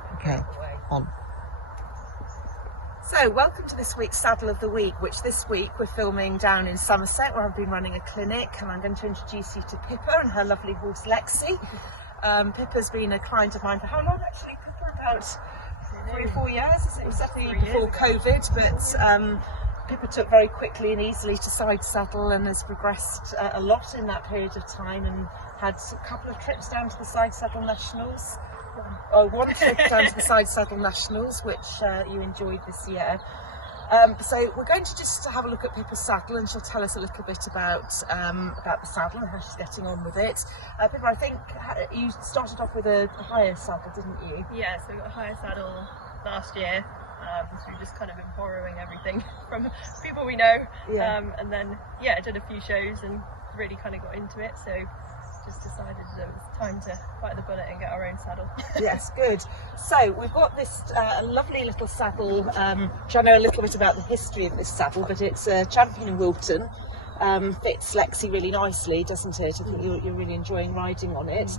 Okay, on. So, welcome to this week's Saddle of the Week, which this week we're filming down in Somerset, where I've been running a clinic, and I'm going to introduce you to Pippa and her lovely horse Lexi. Pippa's been a client of mine for how long actually, Pippa? About 3 or 4 years? It was definitely before COVID, but Pippa took very quickly and easily to side saddle and has progressed a lot in that period of time, and had a couple of trips down to the Side Saddle Nationals. One trip down to the Side Saddle Nationals, which you enjoyed this year. So we're going to just have a look at Pippa's saddle, and she'll tell us a little bit about the saddle and how she's getting on with it. Pippa, I think you started off with a higher saddle, didn't you? Yeah, so we got a higher saddle last year. So we've just kind of been borrowing everything from people we know. Yeah. And then, yeah, did a few shows and really kind of got into it. So just decided that it was time to bite the bullet and get our own saddle. Yes, good. So we've got this lovely little saddle, which I know a little bit about the history of this saddle, but it's a Champion in Wilton. Fits Lexi really nicely, doesn't it? I think you're really enjoying riding on it.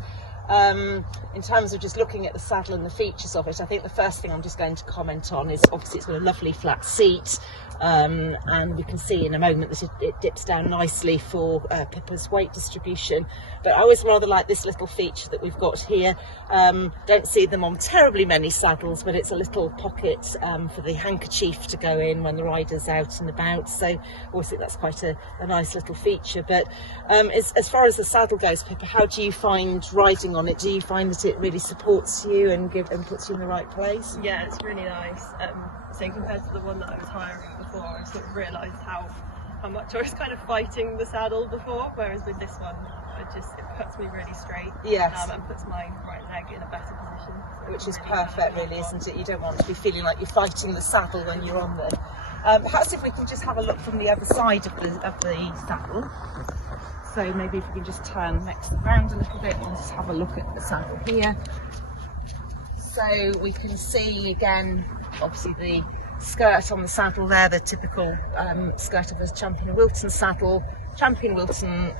In terms of just looking at the saddle and the features of it, I think the first thing I'm just going to comment on is obviously it's got a lovely flat seat, and we can see in a moment that it dips down nicely for Pippa's weight distribution. But I always rather like this little feature that we've got here. Don't see them on terribly many saddles, but it's a little pocket for the handkerchief to go in when the rider's out and about. So I always think that's quite a nice little feature. But as far as the saddle goes, Pippa, how do you find riding on it? Do you find that it really supports you and puts you in the right place? Yeah, it's really nice. So compared to the one that I was hiring before, I sort of realised how much I was kind of fighting the saddle before, whereas with this one, it puts me really straight. Yes. And puts my right leg in a better position. So which is really perfect, really, isn't it? You don't want to be feeling like you're fighting the saddle when you're on there. Perhaps if we can just have a look from the other side of the saddle. So maybe if we can just turn next around a little bit and just have a look at the saddle here. So we can see again, obviously the skirt on the saddle there, the typical skirt of a Champion Wilton saddle. Champion Wilton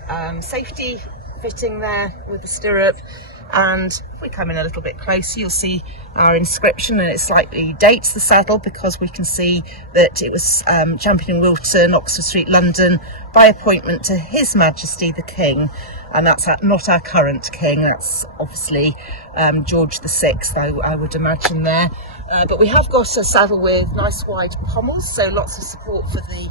safety fitting there with the stirrup. And if we come in a little bit closer, you'll see our inscription, and it slightly dates the saddle because we can see that it was Champion Wilton, Oxford Street, London, by appointment to His Majesty the King. And that's not our current king, that's obviously George VI, I would imagine there. But we have got a saddle with nice wide pommels, so lots of support for the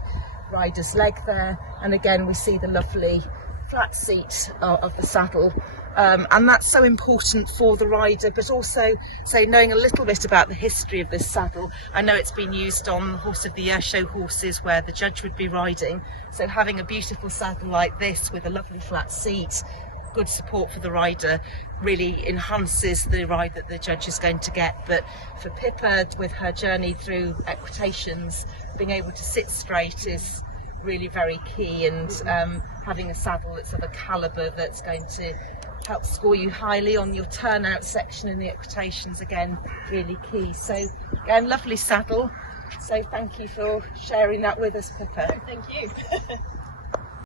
rider's leg there. And again, we see the lovely flat seat of the saddle. And that's so important for the rider, but also, say, knowing a little bit about the history of this saddle. I know it's been used on Horse of the Year show horses where the judge would be riding, so having a beautiful saddle like this with a lovely flat seat, good support for the rider, really enhances the ride that the judge is going to get. But for Pippa, with her journey through equitations, being able to sit straight is really very key, and having a saddle that's of a calibre that's going to help score you highly on your turnout section in the equitations, again, really key. So again, lovely saddle. So thank you for sharing that with us, Pippa. Thank you.